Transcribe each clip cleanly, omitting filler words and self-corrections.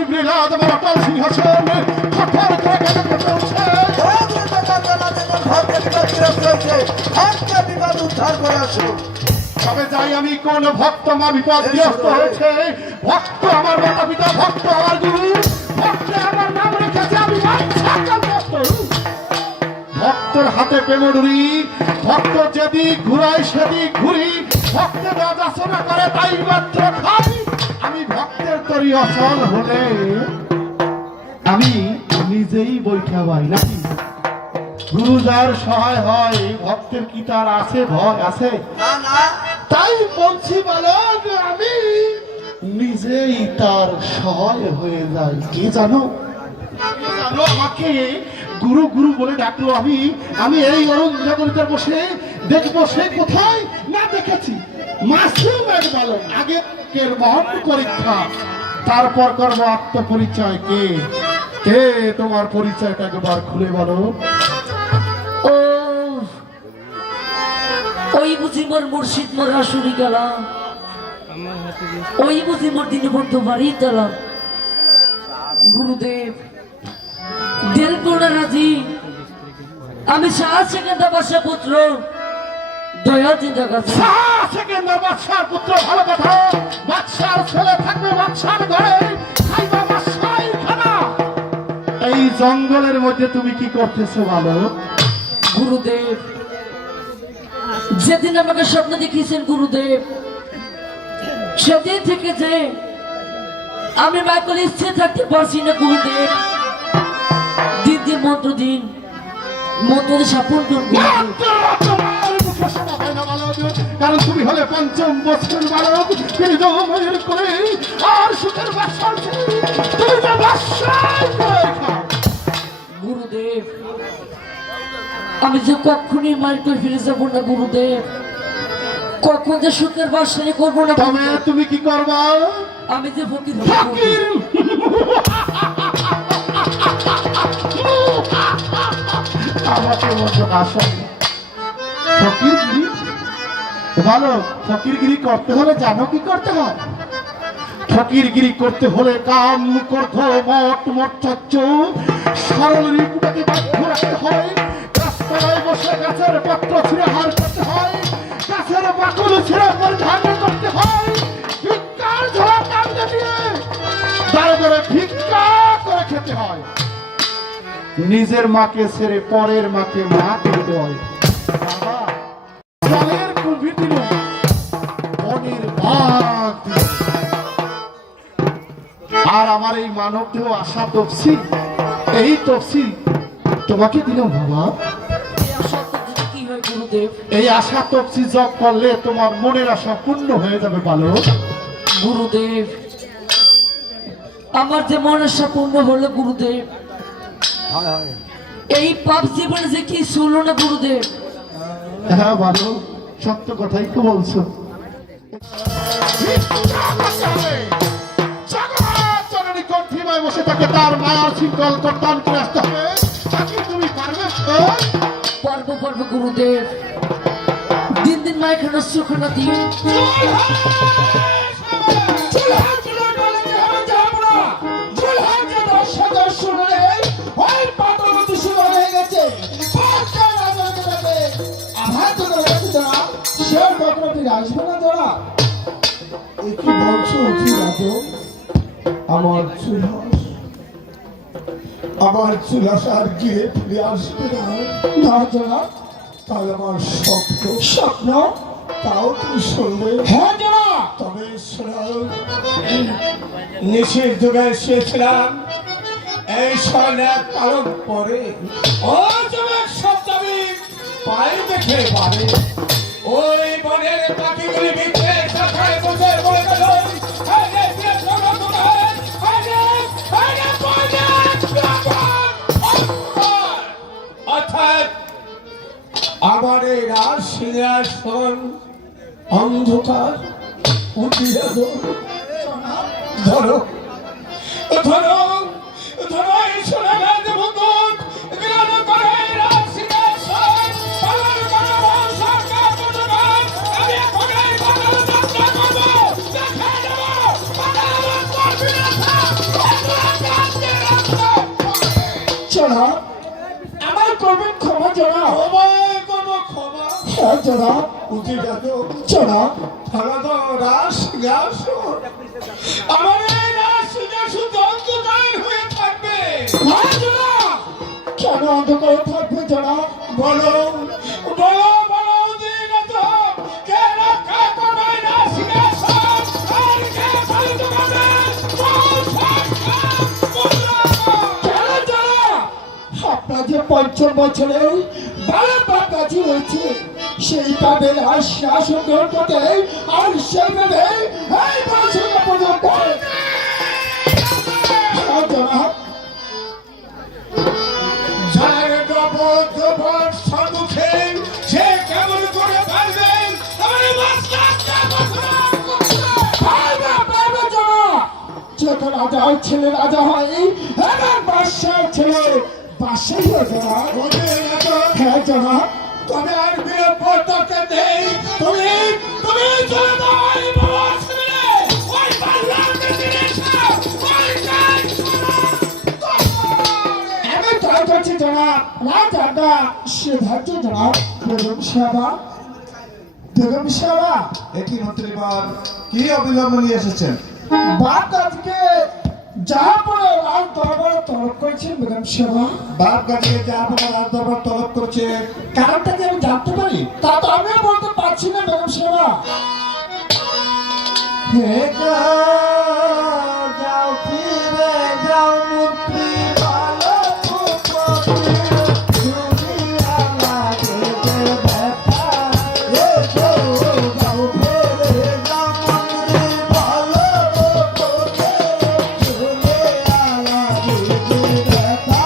জিবরিল তোমার অটল সিংহাসন কঠোর করে কেটে পড়ছে। তবে যাই আমি কোন ভক্ত মা বিপদগ্রস্ত হয়েছে, ভক্ত আমার মাতা পিতা, ভক্ত আমার গুরু, ভক্ত আমার নাম রেখেছে আমি ভক্তর হাতে প্রেমডুরি, ভক্ত যেদিক ঘুরাই সেদিক ঘুরি, ভক্তের রাজাসনা করে তাই মাত্র খাই। আমি ভক্তের তরি অচল হলে আমি নিজেই বৈঠা পাই নাকি? গুরু যার সহায় হয় ভক্তের কি তার আছে ভয় আছে? তাই বলছি বালক আমি নিজেই তার সহায় হয়ে যাই। কি জানো জানো আমাকে গুরু গুরু বলে ডাকলো, আমি এই অরণ্যগরিতে বসে দেখবো সে কোথায় না দেখেছি। মাসুম এক বালক, আগে মহৎ পরীক্ষা, তারপর করবো আত্মপরিচয়। কে কে তোমার পরিচয়টা একবার খুলে বলো। ও ওই বুঝি মোর মুর্শিদ মোর আসুরি গেলাম, ওই বুঝি মোর দীনবন্ধু বাড়ি গেলাম। গুরুদেব দিল পূর্ণ রাজি, আমি শাহ সেকেন্দ্র বাদশাহ পুত্র দয়া চিন্তা করছি। শাহ সেকেন্দ্র বাদশার পুত্র, ভালো কথা। বাদশার ছেলে থাকবে বাদশার ঘরে, খাইবা বাদশাই খানা। এই জঙ্গলের মধ্যে তুমি কি করতেছো ভালো? গুরুদেব যেদিন আমাকে স্বপ্ন দেখিয়েছেন গুরুদেব, সেদিন থেকে যে আমি মাইকেল স্থির থাকতে পারছি না গুরুদেব। দিন দিন মন্ত্র দিয়ে সাপোর্ট করবো। কারণ তুমি হলে পঞ্চম বছর বালক, করে আর সুখের বাসা গুরুদেব। আমি যে কখনই মাইকেল ফিরে যাবো না গুরুদেব, কখন যে সুখের বাসায় করবো না। তবে তুমি কি করবা? আমি যে ফকির আমাকে মতো আশা ফকিরগিরি ভালো। ফকিরগিরি করতে হলে জানো কি করতে হয়? ফকিরগিরি করতে হলে কাম করত মট মট্টাচ্চ সরল রিপুটাকে বাধ্য রাখতে হয়। গাছতলায় বসে গাছের পত্র ছিঁড়ে হার করতে হয়, গাছের বাকল ছিঁড়ে পরিধান করতে হয়, ভিক্ষার ঝোলা কান্দে দিয়ে দাঁড়ে দাঁড়ে ভিক্ষা করে খেতে হয়। নিজের মাকে ছেড়ে পরের মাকে মা করতে হয়। জলের কুলভি দিল, বনের বাঘ দিল। আর আমার এই মানব দেহ আশা তফসি, এই তফসি তোমাকে দিলাম বাবা। কি হয় গুরুদেব? এই আশা তফসি জপ করলে তোমার মনের আশা পূর্ণ হয়ে যাবে ভালো। গুরুদেব আমার যে মনের আশা পূর্ণ হলো গুরুদেব, এই পাপ জীবনে যে কি শুনল না গুরুদেব। হ্যাঁ ভালো, সত্য কথাই তো বলছো। বসে থাকে তার মায়ার শৃঙ্খল কর্তন করে আসতে হবে। তুমি পারবে? পারবো পারবো গুরুদেব। দিন দিন মায়ের সুখানা দিন। আসবে না তোরা? কি বলছো? আমার চুলাস আর গিয়ে ফিরে আসবে না তোরা? তাহলে আমার স্বপ্ন তাও তুমি শুনবে। হ্যাঁ তোরা, তবে শোনাও। নিশির যুগে শুয়েছিলাম এই স্বর্ণের পালক পরে, ও যুবক সপ্তমী পায়ে দেখে পারে ওই বনের পাখিগুলি ভিতরে শাখায় বসে বলে গেল, অর্থাৎ আমার এই রাজ সিংহাসন অন্ধকার উঠিয়া ধরো ধরো ধরো এই সোনা গাছ মুকুট গ্রহণ করে রাজ সিংহাসন পালন করো সরকার পূর্ণবাদ। আমি এখন এই বাংলা যাত্রা করবো, দেখে নেবো বাংলা করবি না। জনাব, আমার করবেন ক্ষমা জনাব। ক্ষমায় কোনো ক্ষমা হ্যাঁ জনাব, উঠে গেল জনাব। তারা তো রাস গাছ আমার এই রাস গাছ অন্ধকার হয়ে থাকবে। হ্যাঁ জনাব, কেন অন্ধকার থাকবে জনাব? বলো বলো বলো দিগত কে রক্ষা করবে রাস গাছ আর কে পালিত করবে কেন জনাব? আপনার যে ৫০ বছরে ১২ পা গাছি রয়েছে, সেই পাবের শাসন গ্রহণ করতে আর সেইভাবে এই বছর পর্যন্ত। হ্যাঁ জনাব, যার নবদ্রবর সম্মুখে সে কেমন করে পারবেন আমার মাস্টারকে বসবাস করতে? পারবে পারবে জনাব। যত রাজার ছেলে রাজা হয়, এবার বাদশার ছেলে বাদশাহী হয় জনাব। হ্যাঁ জনাব, তবে আর বিলম্ব দরকার নেই। তুমি তুমি চলে যাও এই বাবা ছেলে ওই পাল্লাকে নিয়ে এসো ওই যাই আমি ট্রাই করছি জনাব। রাজাটা সিদ্ধার্থ জনাব। বেগম সাহেবা, বেগম সাহেবা, এটি মন্ত্রীবার কি অবিলম্ব নিয়ে এসেছেন? বাপ গাছকে যা পরে রাজ দরবার তলব করেছেন বেগম সাহেবা। বাপ গাছে যা আপনার রাজ দরবার তলব করছে, কারণটা কি আমি জানতে পারি? তা তো আমিও বলতে পারছি না বেগম সাহেবা। হে গো, যাও ফিরে যাও মন্ত্রী ভালো কুপনে, দুনিয়া লাগে যে ব্যথা। হে গো, যাও ফিরে যাও মন্ত্রী ভালো কুপনে, দুনিয়া লাগে যে ব্যথা।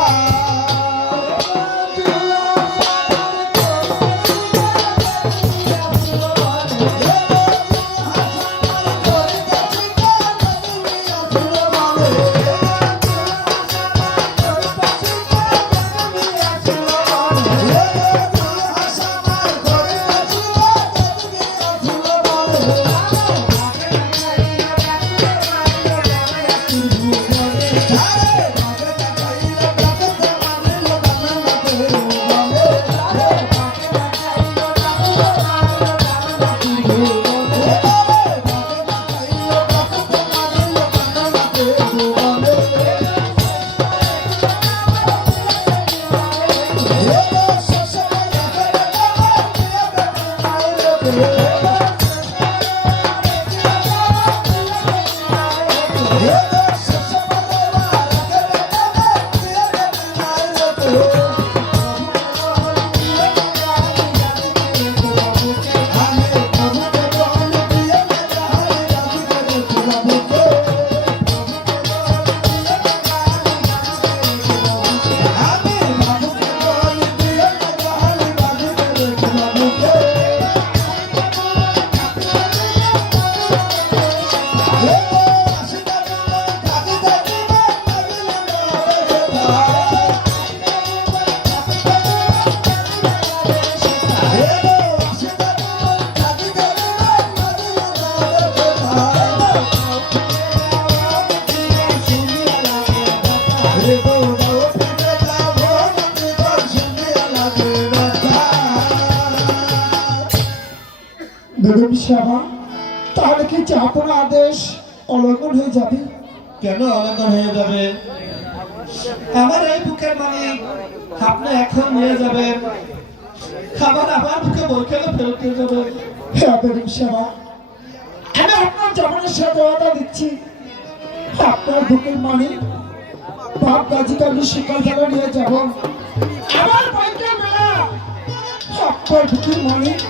বেগম সাহেবা, তাহলে কি আপনার আদেশ অলঙ্ঘন হয়ে যাবে? কেন আলাদা হয়ে যাবে? আমার এই বুকের মালিক আপনি এখন নিয়ে যাবেন, খাবার আমার বুকে বইকেলে ফেরত দিয়ে যাবেন। হ্যাঁ বেগম সাহেবা, আমি আপনার জমানের সাথে ওয়াদা দিচ্ছি, আপনার বুকের মালিক বাপ গাজীকে আমি সকালবেলা নিয়ে যাব। আমার বাইকে মেলা আপনার বুকের মালিক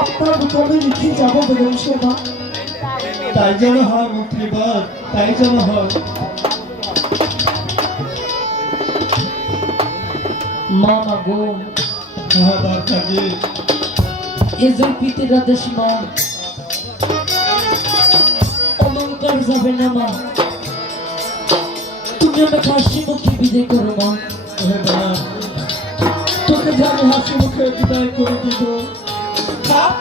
আপনার বুকে আমি লিখে যাবো বেগম সাহেবা। তাই যেন হয় মন্ত্রীবার, তাই যেন হয়। মামা গো, খাবার কাজে এজন পিতের আদেশ মা, অলঙ্কার যাবে না মা। তুমি আমাকে হাসি মুখে বিদায় করো মা। তোকে যাবে হাসি মুখে বিদায় করে দিব।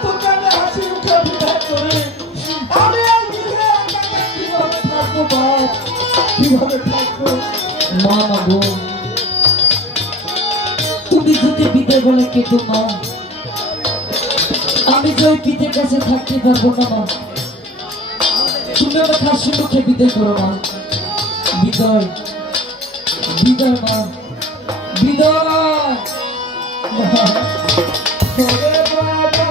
তোকে আমি হাসি মুখে বিদায় করে আমি এই গৃহে কিভাবে থাকবো বাপ, কিভাবে থাকবো? মামা গো, হৃদয় বলে কেটে মা, আমি যে ওই পিতের কাছে থাকতে পারবো না মা, তুমি আমার হাসি মুখে বিদায় করো মা। বিদায়, বিদায় মা, বিদায়। ওরে বাবা,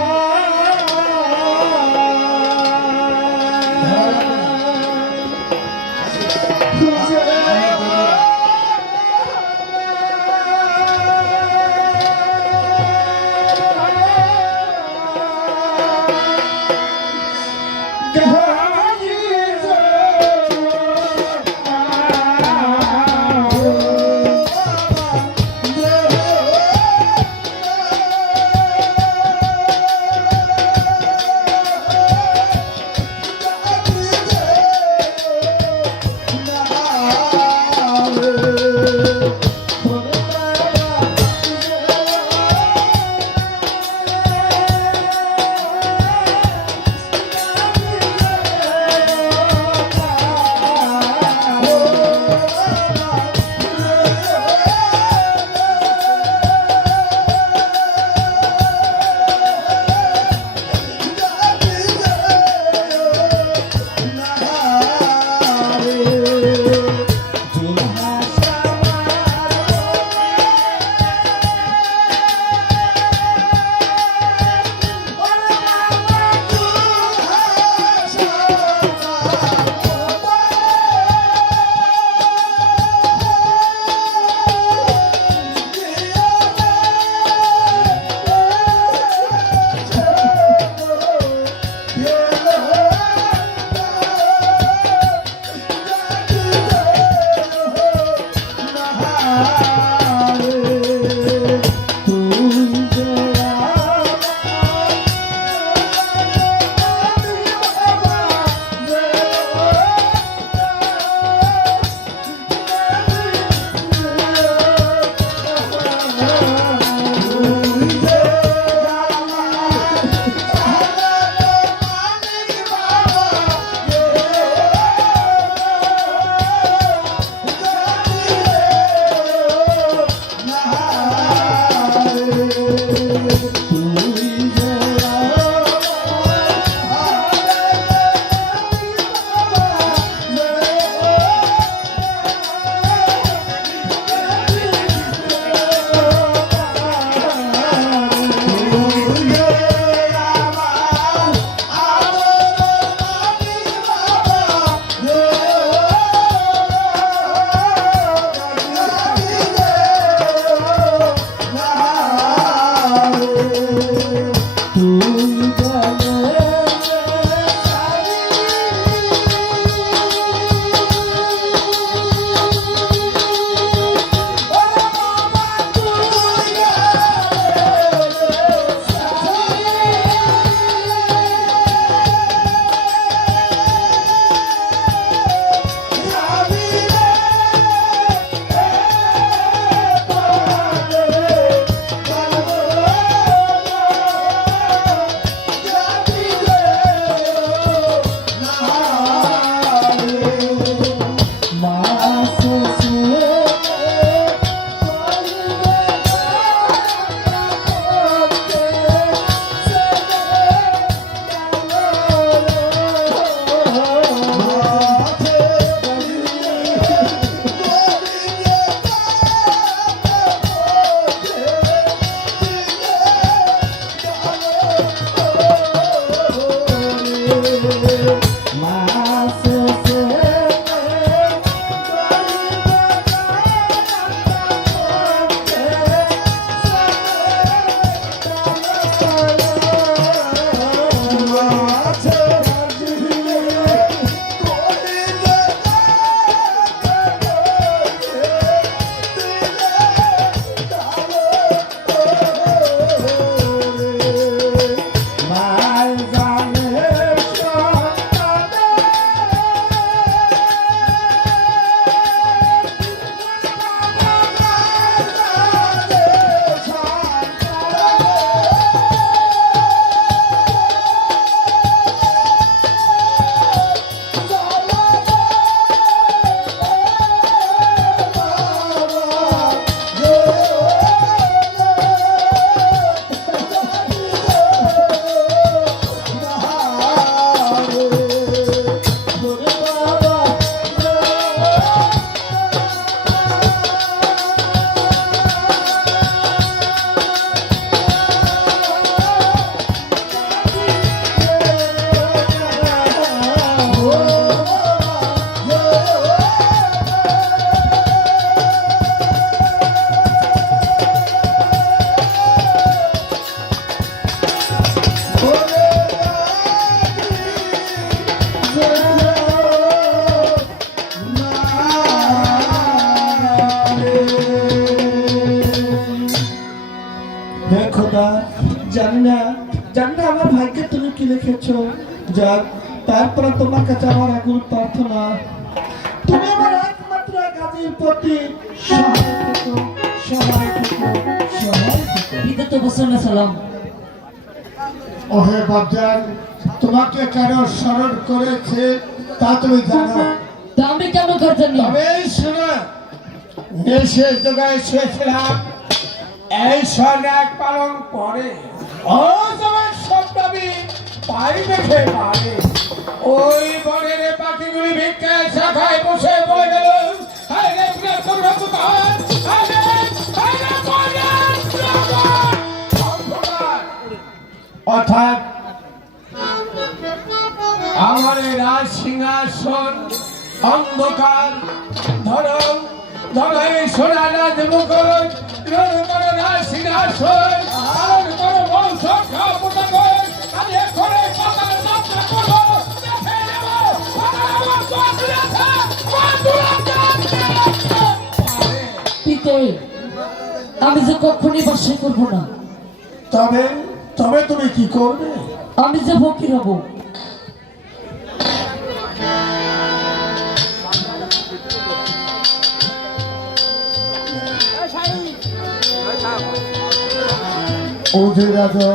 জানি না আমার ভাইকে তুমি কি লিখেছো। যাক, তারপরে তোমার কাছে আমার আকুল প্রার্থনা, তুমি আমার একমাত্র গাজীর প্রতি সহায় থেকো, সহায় থেকো, সহায় থেকো। বিদ্যুৎ বসন সালাম। ওহে বাবজান, তোমাকে কেন স্মরণ করেছে তা তুমি জানো। তা আমি কেন ঘর জানি? তবে শোনো, নেশে যোগায় শুয়েছিলাম এই সন্ন্যাক পালন করে ও তোমার সপ্তাবী পাই দেখে পারে ওই বনের পাখিগুলি ভিক্ষা শাখায় বসে বলে গেল, অর্থাৎ আমার রাজ সিংহাসন অন্ধকার ধরো ধরো এই সোনা রাজ মুকুট রাজ সিংহাসন বংশ আমি এক্ষণে যাত্রা করবো, দেখে নেব পিতে, আমি যে কখনই বাসায় করবো না। তবে তবে তুমি কি করবে? আমি যে ফকির হব। ওঝে রাজা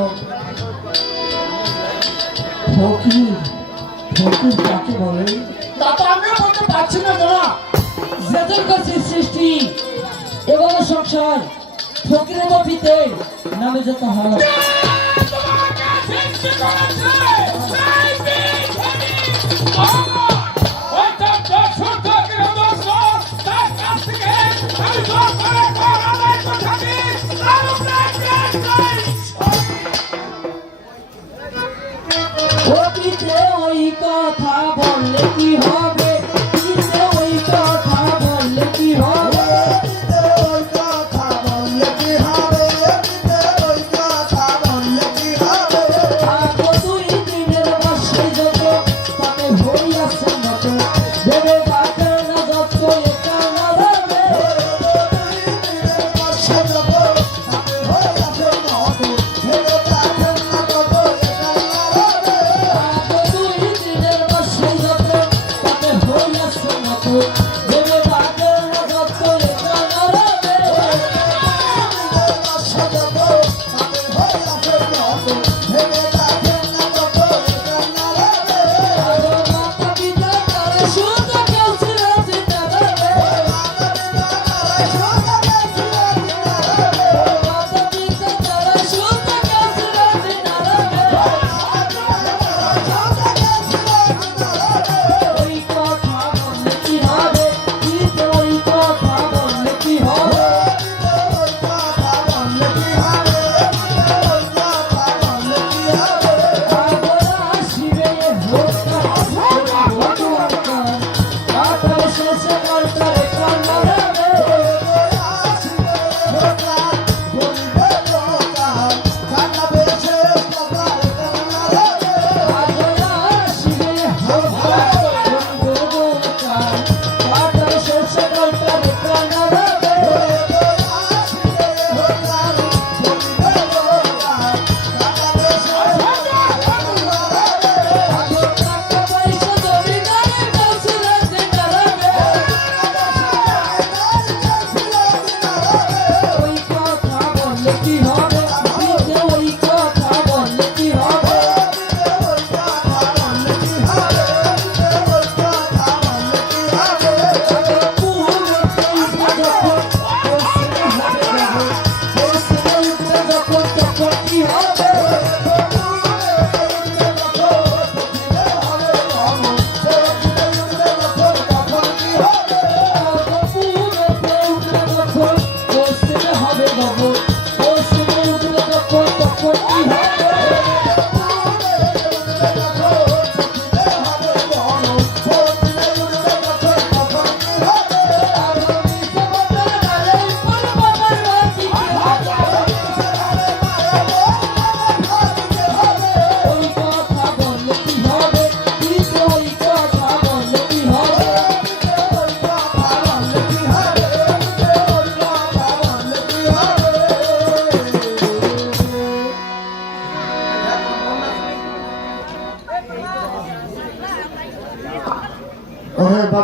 ফকির, ফকির কাকে বলে? তা তো আমিও বলতে পারছি না দাদা। যাদের কাছে সৃষ্টি এবং সংসার ফকিরের পিতে নামে যেতে হয়। ও পিতে ওই কথা বললে কি হবে? পিতে ওই কথা বললে কি হবে? আগো দুই দিনের বাসায় যত তাতে হইয়াছে মত, ভেবে থাকে না যত একা না রবে। আগো দুই দিনের বাসায় যত তাতে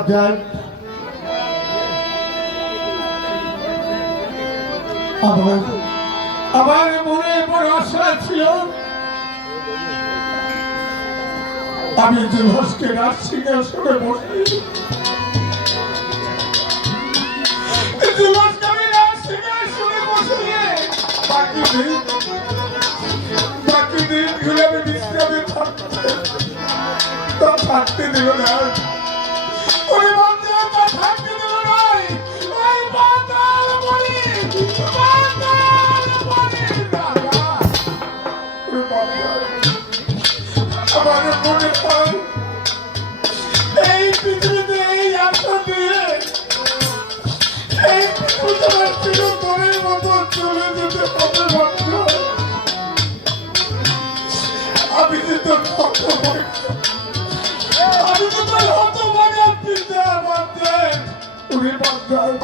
উপাধ্যায়, আমার মনে বড় আশা ছিল আমি জুলহাসকে রাজ সিংহাসনে বসি, জুলহাসকে আমি রাজ সিংহাসনে বসিয়ে বাকি দিনগুলো আমি বিশ্রামে থাকতে দিল না। ওই বান্দা তা থাকতে দিল নাই, ওই বান্দার বলি আমার মনে হয় এই পৃথিবীতে এই আশা দিয়ে এই পৃথিবীতে চিরতরের মতো চলে যেতে হবে ভক্ত। আমি তো তোর হতভাগা পিতা বান্দে উনি বান্দায়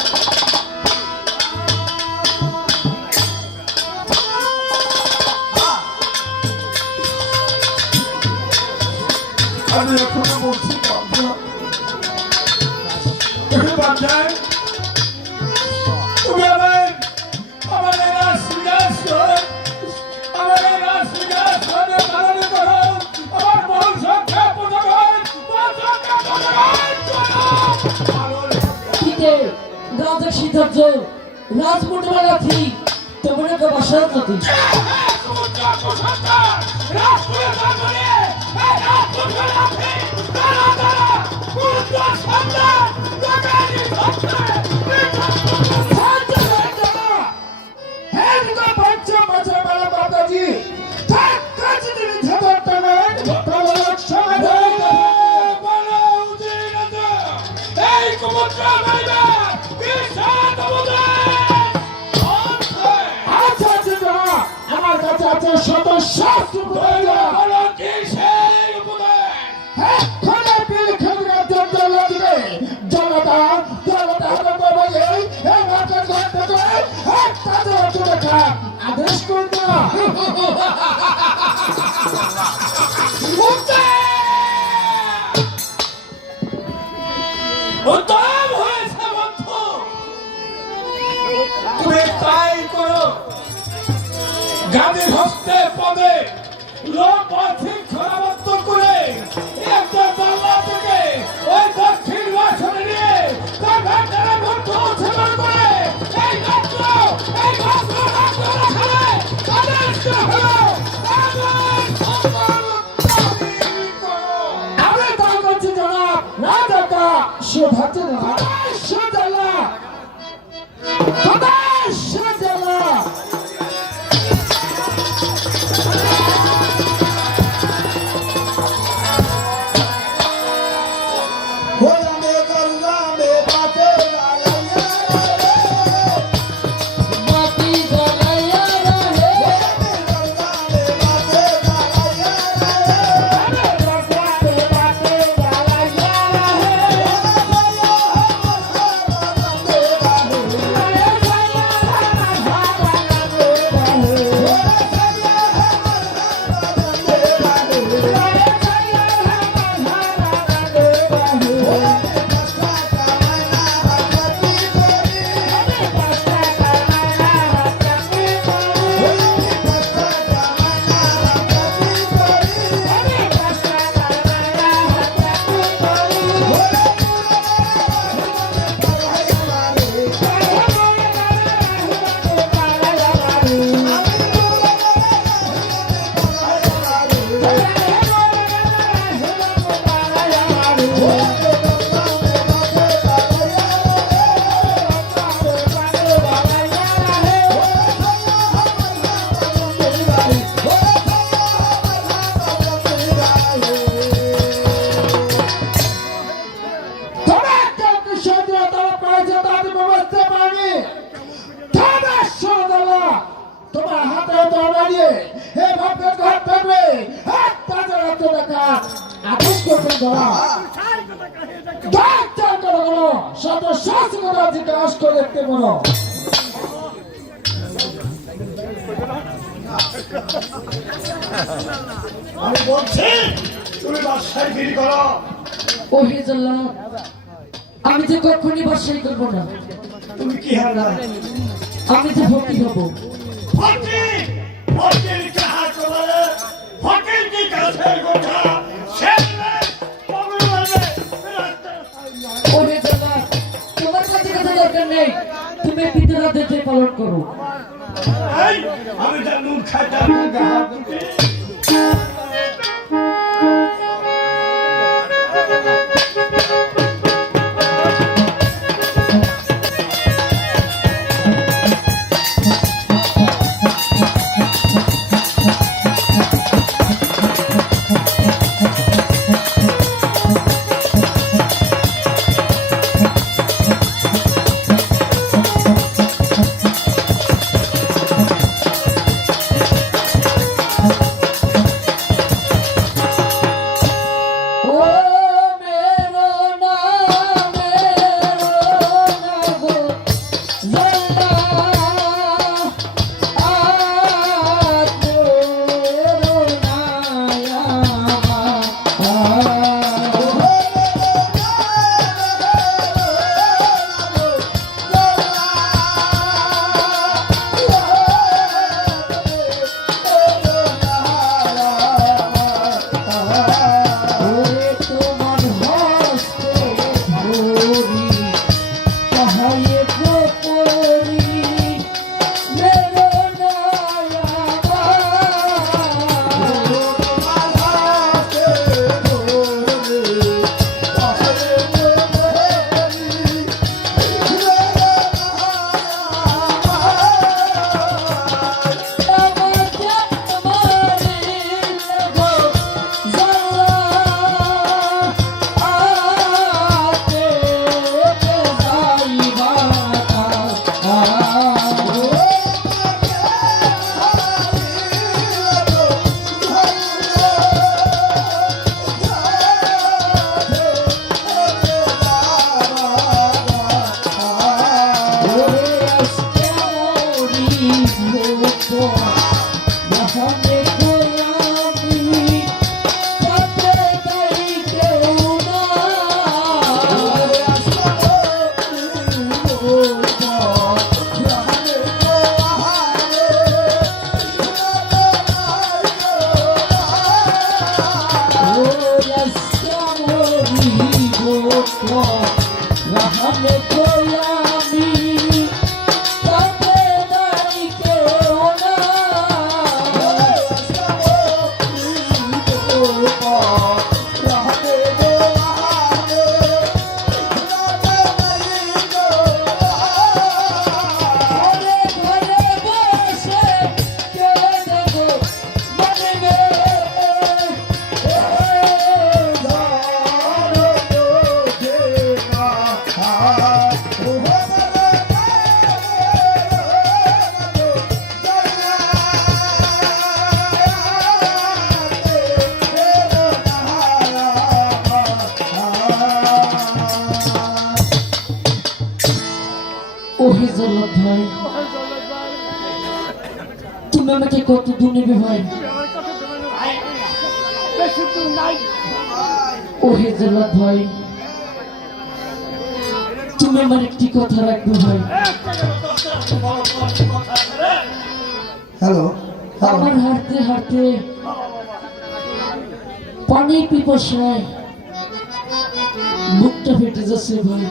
আমি এখনো বলছি বান্ধায় তুমি আমার সিংহাসন পালন করো, আমার বল সংখ্যা পিতে রাজা সিদ্ধার্থ রাজপুত্র রাখি তোমার একটা বাসার প্রতি আমার কাছে আছে শত শাস্ত্র আদেশ করব উত্তম হয়েছে বন্ধু, তুমি তাই করো। গান্ধী হস্তে পদে লোক অধিক খরাবদ্ধ করে একটা জানলা থেকে ওই দক্ষিণ বাসনে নিয়ে তার ভান্ডারে বন্ধু সেবন করে এই মাত্র রাখালে আদেশ হলো আমি তার কাছে জনাব রাজাটা শোভাচ্ছে না সাজালা সাজালা আমি বলছি তুমি বাসায় গিরি করো। ওহে জল্লাদ আমি যে কখনই বাসাই করবো না, তুমি কি হারা আমি যে ভক্তি হবো। ফকির ফকির কাহা করে ফকির কি কাছে গোটা ছেলে পাগল লাগে ওরে দাদা, তোমার কাছে কথা দরকার নেই, তুমি পিতারা দিতে পালন করো। এই আমি যা নুন খাইতাম গাহা দিতে ওহে জল্লাদ ভাই, তুমি আমাকে কত দূর নেবে ভাই? ওহে জল্লাদ ভাই, তুমি আমার একটি কথা রাখবে ভাই। হ্যালো আমার হাঁটতে হাঁটতে পানি পিপাসায় বুকটা ফেটে যাচ্ছে ভাই,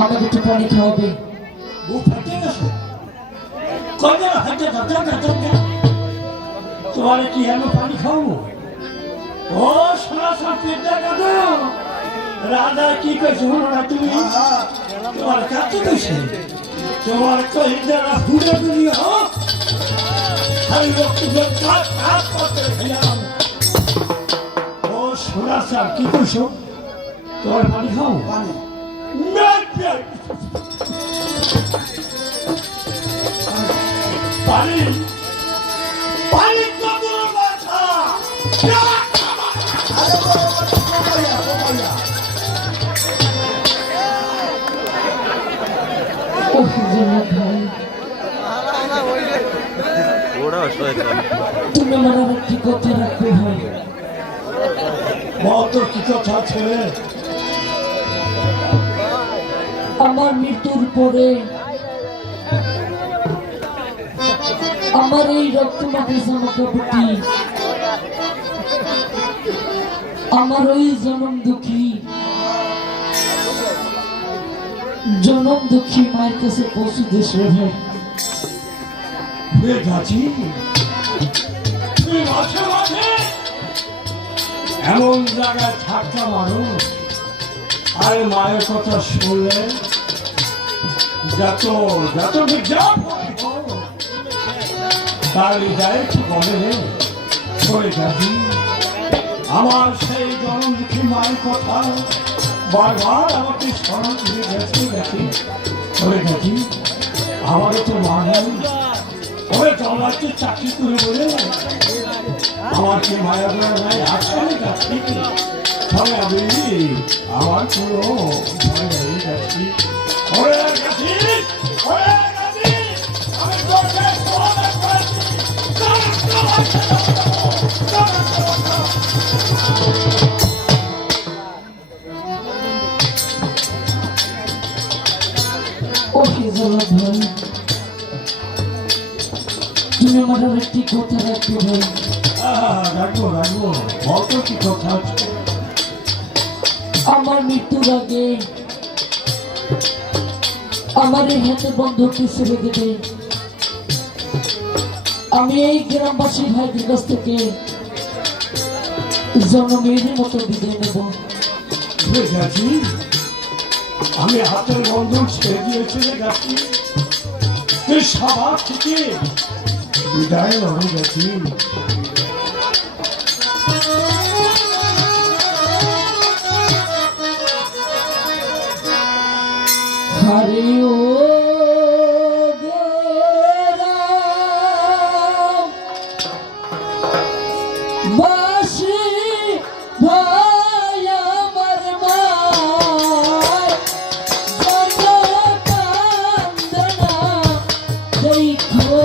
আমাকে একটু পানি খাওয়াবে? বুক ফেটে গেছে কত হাতে তোমার কি আমি পানি খাবো? ও সোনা সাথে দাদা রাধা কি কইছো না তুমি? তোমার কাছে কইছে তোমার কই যারা হুড়ে দুনিয়া হাই রক্ত কাট কাট করতে খেলাম। ও সোনা সাথ কি কইছো? তোমার পানি খাও পানি পানি পানি কত কথা তুমি আমার আর একটি কথা রাখবে ভাই। बहुत की कथा छे আমার মৃত্যুর পরে আমার এই রক্তমাটি জামা কাপড়টি আমার ওই জনম দুঃখী মায়ের কাছে পশু দেশে ভাই গাছি তুই মাঝে মাঝে এমন জায়গায় থাকতে মানুষ আর মায়ের কথা শুনলে যত যত বিজ্ঞাপন তার হৃদয়ে একটু বলে রে সরে গেছি আমার সেই জনমুখী মায়ের কথা বারবার আমাকে স্মরণ করে গেছি সরে গেছি আমারও তো মা নেই ওই জমাতে চাকরি করে বলে আমার কি মায়া নাই আসলে যাচ্ছি তবে আমি আমার কোনো ভয় নেই যাচ্ছি ওরে গেছি আমি তোকে সদা করেছি ও ফেজালা ভাই তুমি আমার আর একটি কথা রাখবে ভাই রাখবো বলতো কি কথা আছে আমার মৃত্যুর আগে আমার এই হাতে বন্ধুকে ছেড়ে দেবে আমি এই গ্রামবাসী ভাইদের কাছ থেকে জনমের মতো বিদায় নেব গেছি আমি হাতের বন্ধন ছেড়ে দিয়েছি রে গাছি তুই সবার থেকে বিদায় হয়ে গেছি হরে ও বাসি ভাই আমার মায় কান্দনা দেখো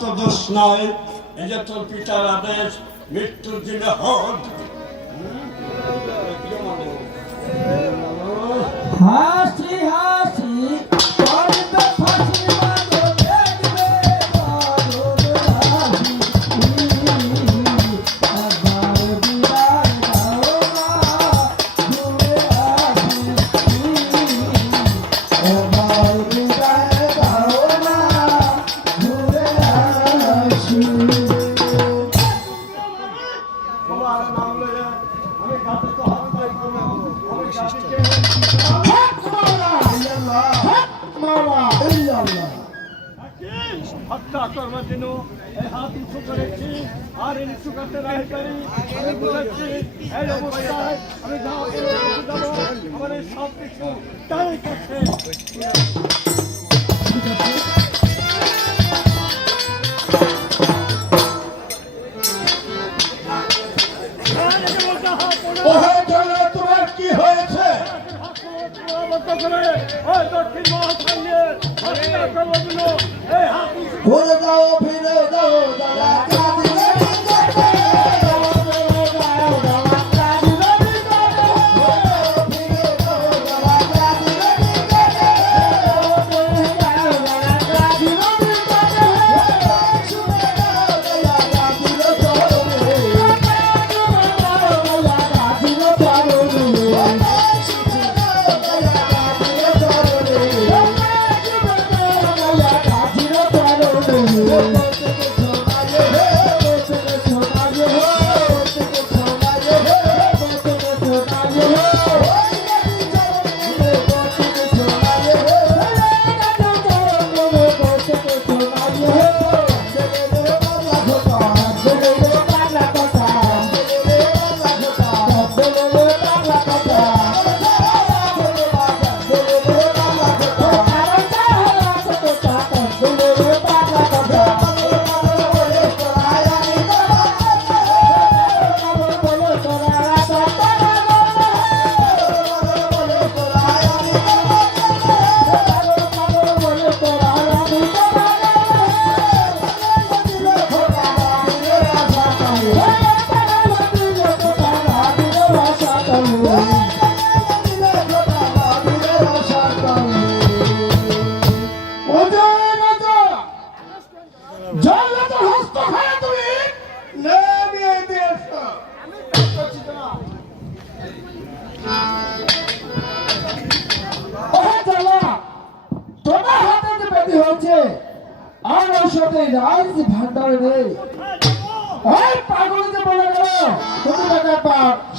তো দোষ নয়, এই যে তোর পিতার আদেশ মৃত্যুর দিনে হদ। হাসি হাসি করবে ফাঁসি মাগো দেখবে মরণ হাসি একবার বিদায় দাও না ঘুরে আসি একবার বিদায় দাও না ঘুরে আসি হত্যা করবার জন্য এই হাত উঁচু করেছি আর এই নিচু করতে রায় করি আমি বলেছি এই অবস্থায় আমি যাবো আমার এই সব কিছু তাই কাছে ওহে জলে তোমার কি হয়েছে? দক্ষিণ মহাশালে হত্যা করবার জন্য এই হাত উঁচু ঘুরে যাও ফিরে যাও দাদা কাঁদিলে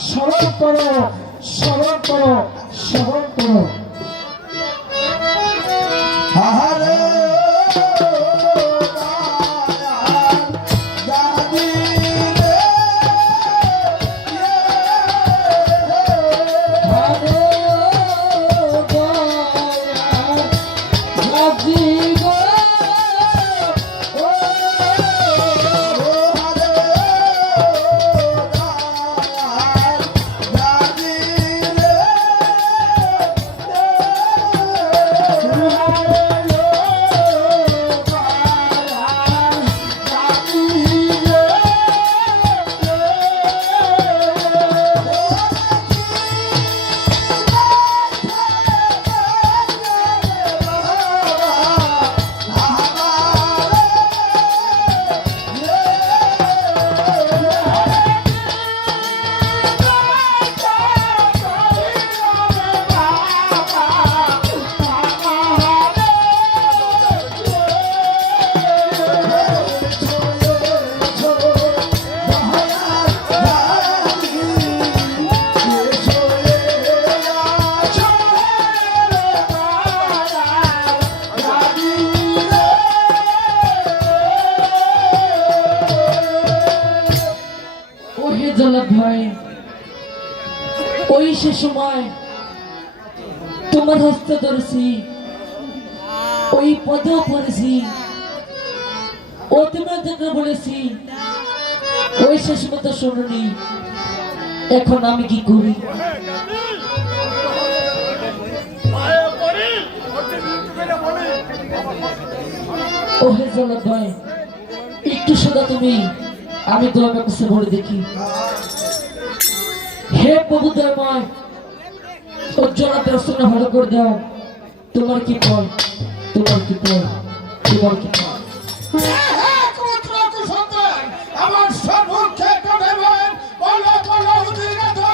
স্মরণ করো স্মরণ করো স্মরণ করো আহারে ভাই ওই সে সময় তোমার হস্তে ধরেছি, ওই পদেও পড়েছি, ও তোমার দেখে বলেছি, ওই শেষ মতো শুনুনি। এখন আমি কি করি? ওহে জলদয়, একটু সদা তুমি আমি তোমার কাছে বলে দেখি। হে প্রভু দয়াময়, উজ্জ্বলা দর্শন ভালো করে দাও। তোমার কি ফল, তোমার কি ফল, তোমার কি ফল। আমার সর্বক্ষে দেবেন বলো বলো উদিনে তো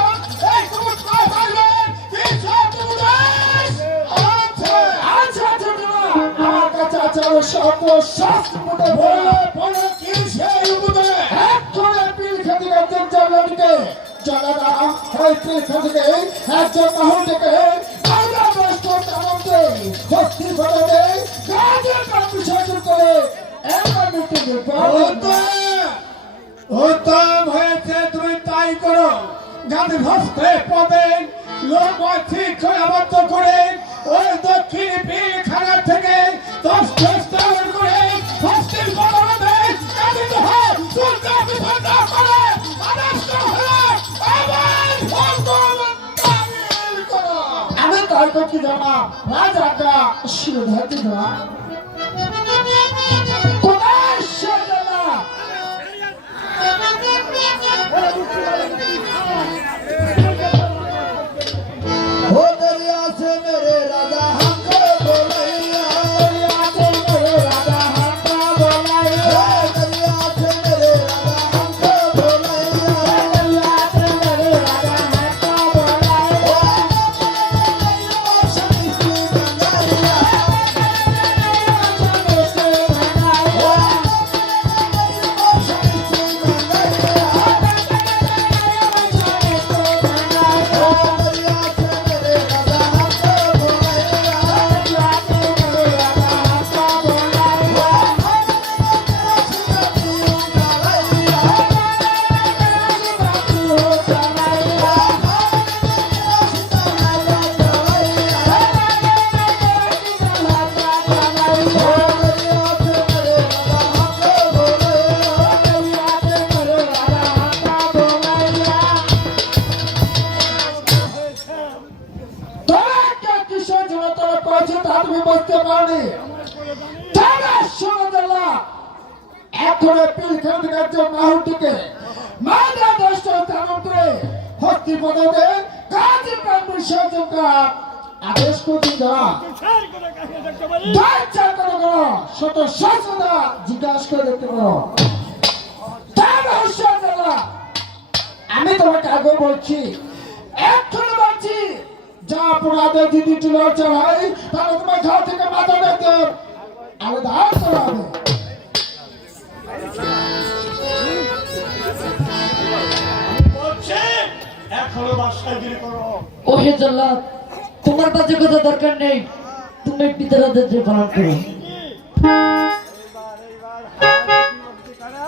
এই কুমুত্রা পাইবেন কি সব উপদেশ আছে আচ্ছা ছোটরা, আমার কাছে আছে সব শাস্ত্র মতো বলো বলো কি সেই উপদেশ একজনের পিল খেতে একজন জননীকে জনরা ওই পিল খেতে একজন মাহুলকে আলাদা বস্তু তারতে ভক্তি ভরে কাজের কাজ বিসর্জন করে এবার মৃত্যু উত্তম হয়েছে, তুমি তাই করো। গান্ধী ভস্তে পদে লোক ঠিক করে আবদ্ধ করে ওই দক্ষিণ পিলখানা থেকে 10 স্থান করে ভস্তির বদলে কাঁদিত হয় দুর্গা বিপদা করে আনস্ত হলো আবার তামিল করো। আমি তাই করছি জানা রাজাটা শিরোধারী জানা কোথায় সে জানা हो दरिया से मेरे राजा हमको बोलैया दरिया से मेरे राजा हमको बोलैया दरिया से मेरे राजा हमको बोलैया दरिया से मेरे राजा हमको बोलैया शनि से गंगाया शनि से गंगाया शनि से এখন পিলখান একজন মাহুটিকে মাদা দষ্ট তামন্ত্রে হস্তি পদে কাজ প্রাণ বিসর্জন করার আদেশ করছি যারা চার কথা করো শত সচেতনতা জিজ্ঞাসা করে দেখতে পারো। আমি তোমাকে আগে বলছি, এখন বলছি যা অপরাধের দিদি তুলে চড়াই তাহলে তোমার ঘর থেকে মাথা দেখতে আলাদা করা হবে। এখনো বাসায় গিয়ে করো। ও হে জল্লাদ, তোমার বাজে কথা দরকার নেই, তুমি পিতারাদের যে পালন করো। এইবার হাত বিভক্তি করা।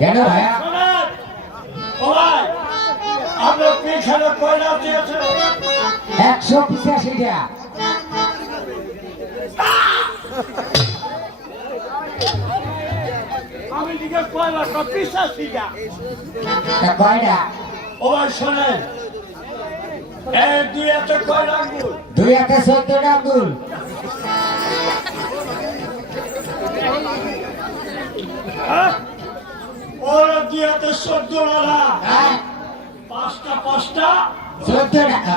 কেন ভাইয়া আমরা পিছনে কয়লা দিয়েছে 185 টাকা আমি দিকে কয়লা সব বিশ্বাস দিকা কয়টা ও ভাই শোনেন এই দুই একটা কয়লা আঙ্গুল 2 একটা 14 আঙ্গুল ওরা দুই একটা 14 না পাঁচটা 14 টাকা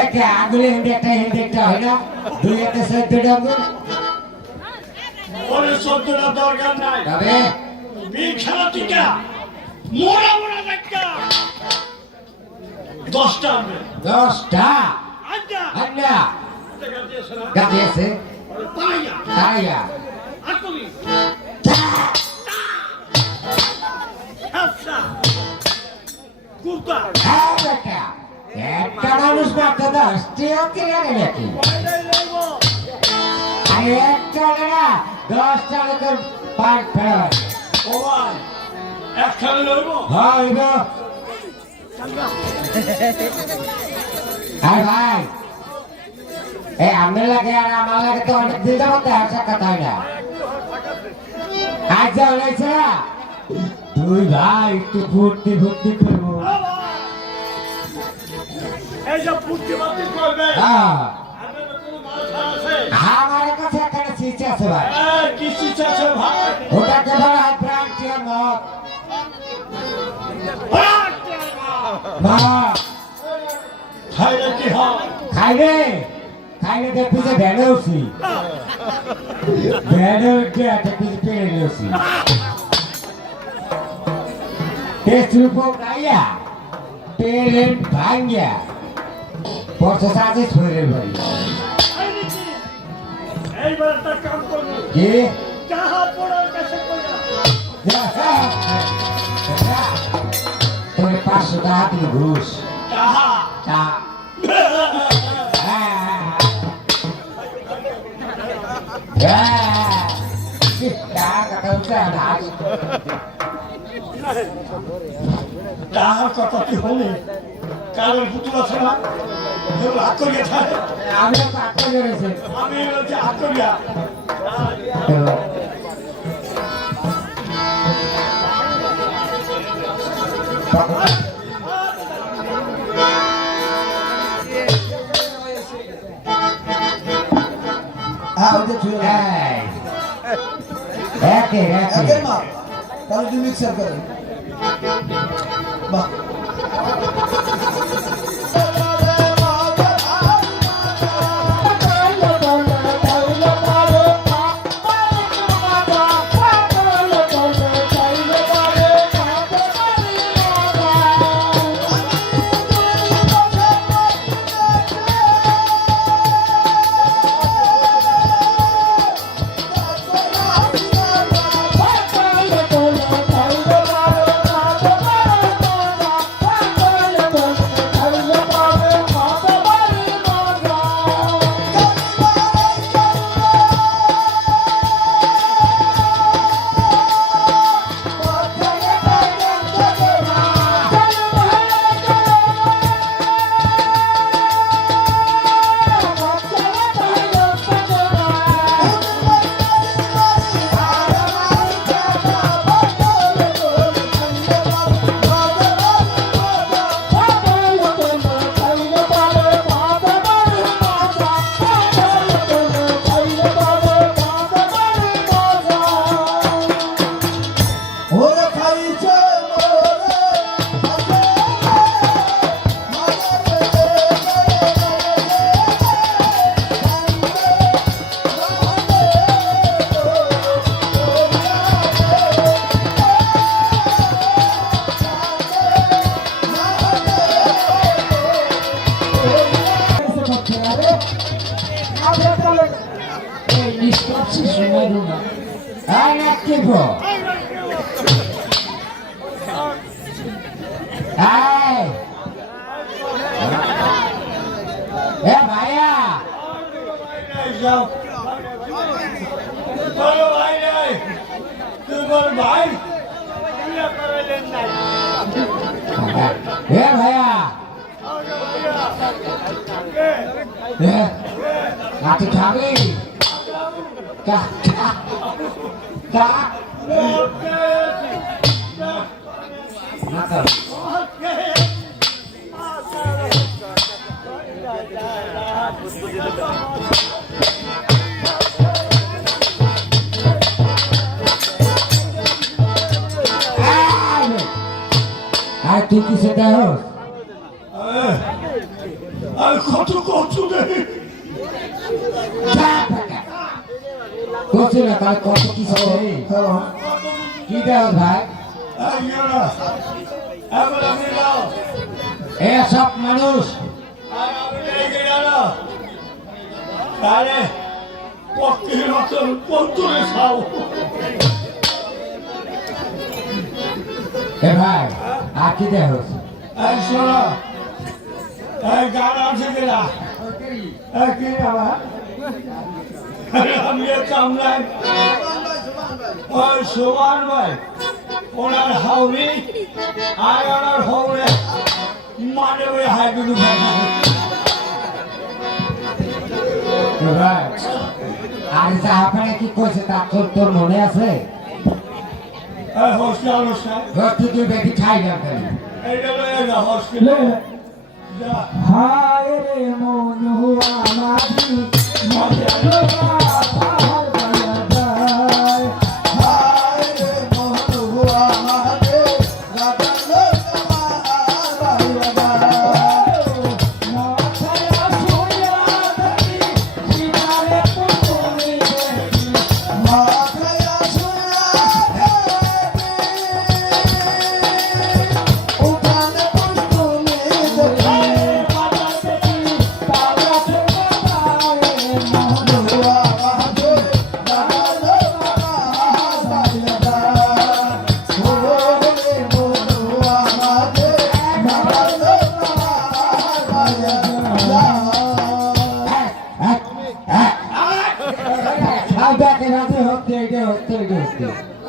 একটা আঙ্গুলে হিন্দি একটা হয় না 2 একটা 14 আঙ্গুল ওরে 14টা দরকার নাই তবে বিল খেলা টিকা মোড়া দেখা 10টা আনবে 10টা আচ্ছা আন্না টাকা দিয়েছে না গাড়ি আছে তাইয়া তাইয়া আর তুমি আচ্ছা কুর্তা একটা মানুষ মাত্র 10টি আছে নাকি কয়লাই লইব আর একটা না 10টা লোকের পার ফেরার ও ভাই একখানে লইব হইব আর ভাই এই আমি লাগে আর আমার লাগে তো অনেক দিন যাবো তো আসা কথা হয় না আজ যা হয়েছে না তুই ভাই একটু ফুর্তি করবো এই যে বুদ্ধিমতী করবে হ্যাঁ আমাদের কোনো মাথা আছে আমার কাছে একটা চিঠি আছে ভাই এই কি চিঠি আছে ভাই ওটাকে বলা হয় প্রান্তীয় মত মা খাইলে কি হয় খাইলে দেখবি যে ভ্যানে উঠছি ভ্যানে উঠে একটা কিছু পেরে নিয়েছি টেস্টের উপর গাইয়া পেরেন ভাঙ্গিয়া পথে সাজে ছড়ে বাড়ি এই নাকি? এইবার একটা কাম করবো কি যাহা পড়ার কাছে কইরা তোর 500 টাকা তুমি ঘুষ যাহা তা তাহার কথা কি হলে কালের পুতুল আছে না এগুলো হাত করিয়া থাকে আমি পাত্র করেছি আমি বলছি হাত করিয়া হ্যাঁ ওইটা ছুঁয়ে একে একের মাপ তাহলে তুমি মিক্সার করেন বাহ এই রাখিবো এই এ ভাইয়া যাও বলো ভাই নাই তুই বল ভাই এ ভাইয়া এ নাতি খাবি কা কা কা না তো আর তুই কি সেটা হোস আর কত কচু নেই কচু না তার কত কিছু নেই কি দেও ভাই এখন আমি যাও এসব মানুষ আর আমি লেগে গেল তাহলে পক্ষের মতন পন্তরে খাও এ ভাই আর কি দেহস এই শোনো এই গান আছে কিনা এই কি বাবা আমি কামলাই ওই সোমান ভাই ওনার হাউরি আর ওনার হাউরে মানে ওই হাইগুলো ভাই আর যা আপনারা কি কইছে তা তোর মনে আছে হোস্টেল হোস্টেল রোটি তুই বেশি খাই না কেন এইটা লয়ে যা হোস্টেলে যা হায় রে মন হুয়া মাঝি মজা পাহাড় বায়া যায় হায় রে মন হুয়া মাঝি রাজা পাহাড় বায়া যায় মাথায় আসুয়া দেখি কিনারে পুতুলি দেখি মাথায় আসুয়া দেখি উঠানে পুতুলি দেখি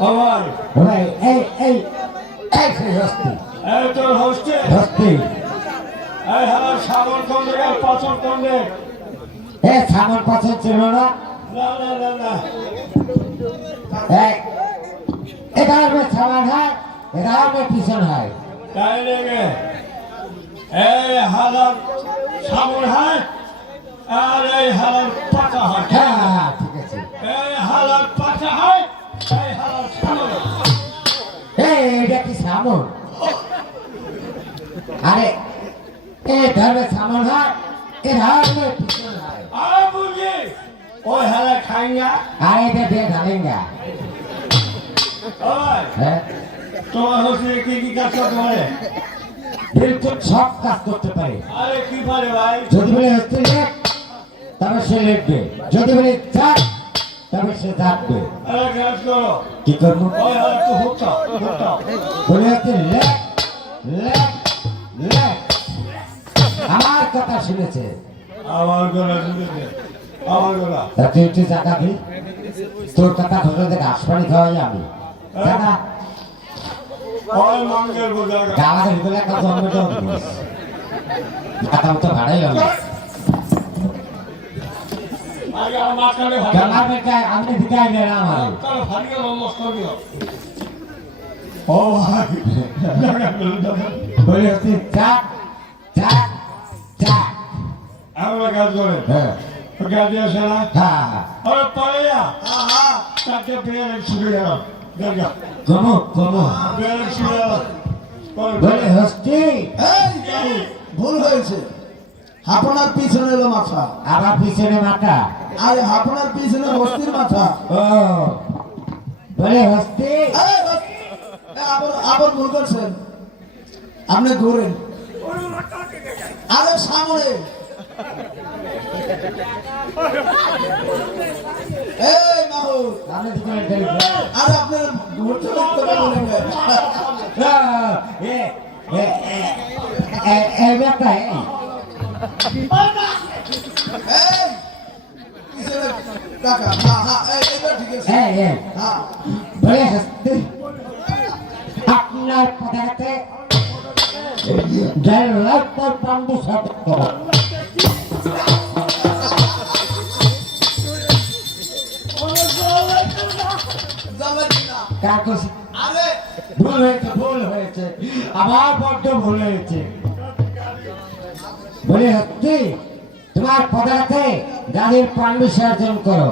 আমার এই তোর হোস্টেল এই হ্যাঁ সাবন কন্দের পাথর কন্দের সামন পাথর ছিল না না না না না এখানে সামান হয় এখানে পিছন হয় তাই লেগে এই হালার সাবন হয় আর এই হালার পাতা হয় হ্যাঁ হ্যাঁ ঠিক আছে এই হালার পাতা হয় এই হালার সাবন এটা কি সামন আরে এ ধর্মে সামন হয় এ ধর্মে পিছন হয় আর বুঝি ওই হালা খাইঙ্গা আর এটা দিয়ে ঢালেঙ্গা ওই হ্যাঁ তোমার হোস্টেলে কি কি কাজ করতে পারে বিলকুল সব কাজ করতে পারে আরে কি পারে ভাই যদি বলে হচ্ছে লেখ তবে সে লিখবে যদি বলে যাক তবে সে যাকবে আরে কাজ করো কি করবো ওই হালা একটু হুকটাও হুকটাও বলে হচ্ছে লেখ লেখ লেখ আমার কথা শুনেছে আমার গোলা শুনেছে আমার গোলা তা তুই একটু জায়গা দি তোর কথা ধরে দেখে আসপানি খাওয়াই আমি জানা ওই মঙ্গের বোঝা গালাগালি বলে একটা জন্ম জন্ম কথা তো ভাড়াই হলো আগে আমার মাঝখানে ভালো আমার বেটায় আমি দিকাই নেই না আমার তাহলে ভারিয়ে লম্বস করিও ও ভাই বলে হচ্ছে চাক চাক চাক আমরা কাজ করে হ্যাঁ গাড়ি আসে না হ্যাঁ হ্যাঁ আরে পাইয়া তাকে পেয়ে ছুটে গেল দেখা কমো কমো পেয়ে ছুটে গেল বলে হস্তি ভুল হয়েছে আপনার পিছনে এলো মাথা আবার পিছনে মাথা আরে আপনার পিছনে হস্তির মাথা ও বলে হস্তি আবার ভুল করছেন আপনি ঘুরেন আরে সামনে এই মাহু আমি তো করে দেখব আর আপনার ঘুরতে ঘুরতে বলেন এই ব্যাপারে এই কিসের টাকা হ্যাঁ হ্যাঁ এইবার ঠিক আছে হ্যাঁ হ্যাঁ হ্যাঁ বলে হাসতে আপনার পদার্থে যার লাভ পর পান্ডু সাথ করো যাবেন না কাগজ আরে ভুল হয়েছে আমার বড্ড ভুল হয়েছে বলে সত্যি তোমার পদার্থে গাড়ির পান্ডু সার্জন করো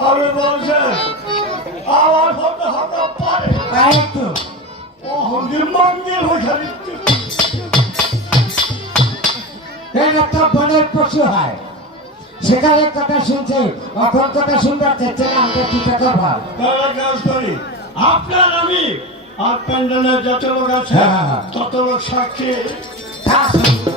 আমি বলছেন আমার হতে হতে পারে পারে তো মন্দির হয়ে এটা তো বনের পশু হয় সেখানে কথা শুনছে অখন কথা শুনবার চাইছে না আমরা কি কথা ভাব তারা কাজ করি আপনার আমি আর প্যান্ডেলের যত লোক আছে হ্যাঁ, হ্যাঁ। তত লোক সাক্ষী তা শুনবো।